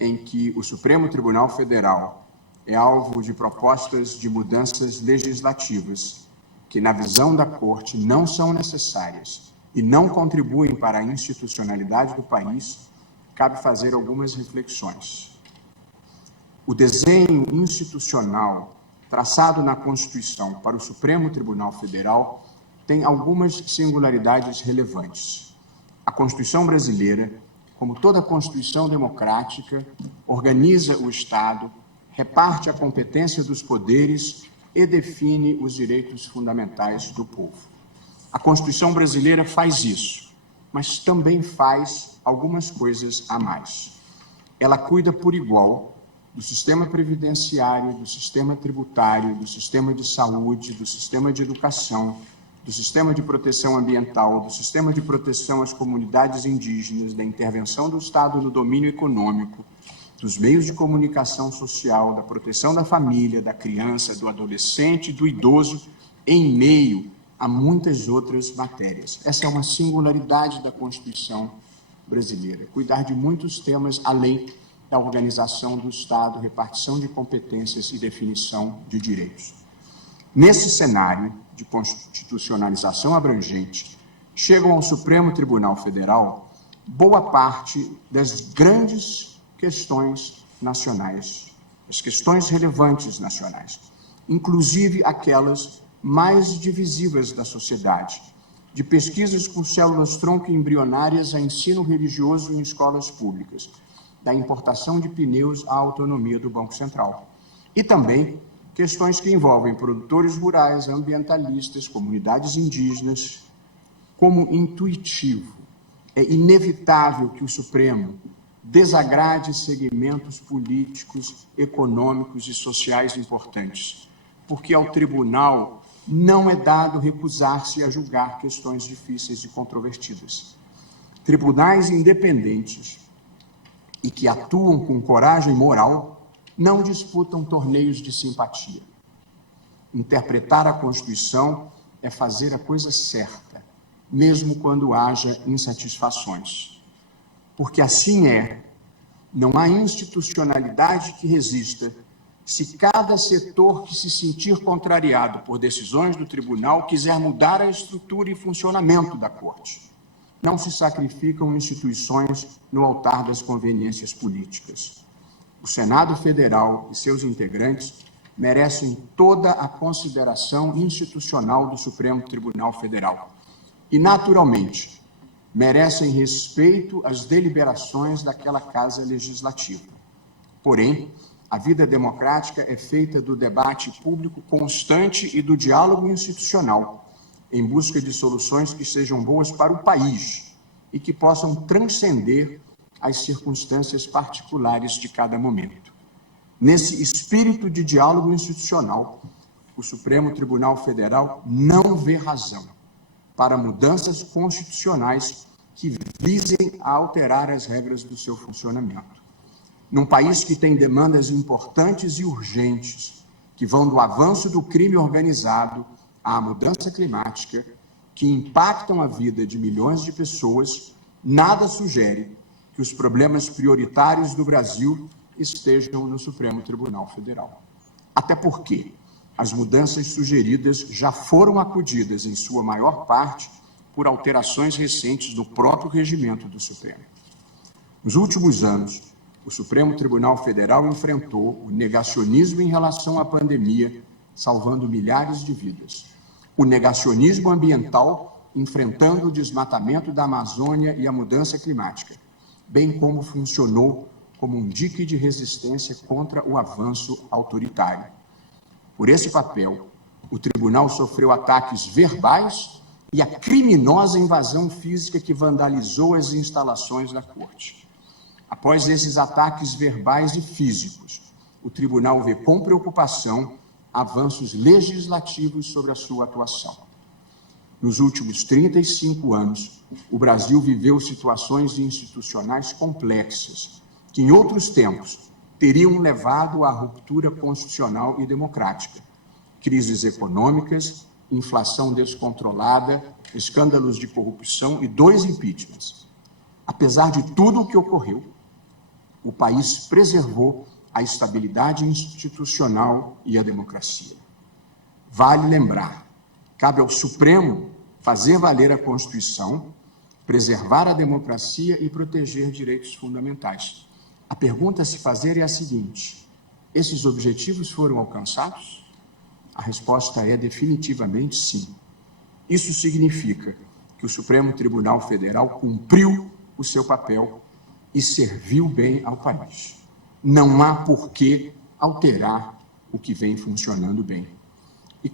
em que o Supremo Tribunal Federal é alvo de propostas de mudanças legislativas que, na visão da Corte, não são necessárias e não contribuem para a institucionalidade do país, cabe fazer algumas reflexões. O desenho institucional traçado na Constituição para o Supremo Tribunal Federal tem algumas singularidades relevantes. A Constituição brasileira, como toda Constituição democrática, organiza o Estado, reparte a competência dos poderes e define os direitos fundamentais do povo. A Constituição brasileira faz isso, mas também faz algumas coisas a mais. Ela cuida por igual do sistema previdenciário, do sistema tributário, do sistema de saúde, do sistema de educação, do sistema de proteção ambiental, do sistema de proteção às comunidades indígenas, da intervenção do Estado no domínio econômico, dos meios de comunicação social, da proteção da família, da criança, do adolescente, do idoso, em meio a muitas outras matérias. Essa é uma singularidade da Constituição brasileira, cuidar de muitos temas além da organização do Estado, repartição de competências e definição de direitos. Nesse cenário de constitucionalização abrangente, chegam ao Supremo Tribunal Federal boa parte das grandes questões nacionais, as questões relevantes nacionais, inclusive aquelas mais divisivas da sociedade, de pesquisas com células-tronco embrionárias a ensino religioso em escolas públicas, da importação de pneus à autonomia do Banco Central. E também questões que envolvem produtores rurais, ambientalistas, comunidades indígenas. Como intuitivo, é inevitável que o Supremo desagrade segmentos políticos, econômicos e sociais importantes, porque ao tribunal não é dado recusar-se a julgar questões difíceis e controvertidas. Tribunais independentes e que atuam com coragem moral não disputam torneios de simpatia. Interpretar a Constituição é fazer a coisa certa, mesmo quando haja insatisfações. Porque assim é, não há institucionalidade que resista se cada setor que se sentir contrariado por decisões do tribunal quiser mudar a estrutura e funcionamento da Corte. Não se sacrificam instituições no altar das conveniências políticas. O Senado Federal e seus integrantes merecem toda a consideração institucional do Supremo Tribunal Federal e, naturalmente, merecem respeito às deliberações daquela casa legislativa. Porém, a vida democrática é feita do debate público constante e do diálogo institucional, em busca de soluções que sejam boas para o país e que possam transcender as circunstâncias particulares de cada momento. Nesse espírito de diálogo institucional, o Supremo Tribunal Federal não vê razão para mudanças constitucionais que visem a alterar as regras do seu funcionamento. Num país que tem demandas importantes e urgentes, que vão do avanço do crime organizado à mudança climática, que impactam a vida de milhões de pessoas, nada sugere que os problemas prioritários do Brasil estejam no Supremo Tribunal Federal. Até porque as mudanças sugeridas já foram acudidas, em sua maior parte, por alterações recentes do próprio regimento do Supremo. Nos últimos anos, o Supremo Tribunal Federal enfrentou o negacionismo em relação à pandemia, salvando milhares de vidas. O negacionismo ambiental, enfrentando o desmatamento da Amazônia e a mudança climática, bem como funcionou como um dique de resistência contra o avanço autoritário. Por esse papel, o tribunal sofreu ataques verbais e a criminosa invasão física que vandalizou as instalações da Corte. Após esses ataques verbais e físicos, o tribunal vê com preocupação avanços legislativos sobre a sua atuação. Nos últimos 35 anos, o Brasil viveu situações institucionais complexas, que em outros tempos teriam levado à ruptura constitucional e democrática. Crises econômicas, inflação descontrolada, escândalos de corrupção e 2 impeachments. Apesar de tudo o que ocorreu, o país preservou a estabilidade institucional e a democracia. Vale lembrar, cabe ao Supremo fazer valer a Constituição, preservar a democracia e proteger direitos fundamentais. A pergunta a se fazer é a seguinte: esses objetivos foram alcançados? A resposta é definitivamente sim. Isso significa que o Supremo Tribunal Federal cumpriu o seu papel e serviu bem ao país. Não há por que alterar o que vem funcionando bem.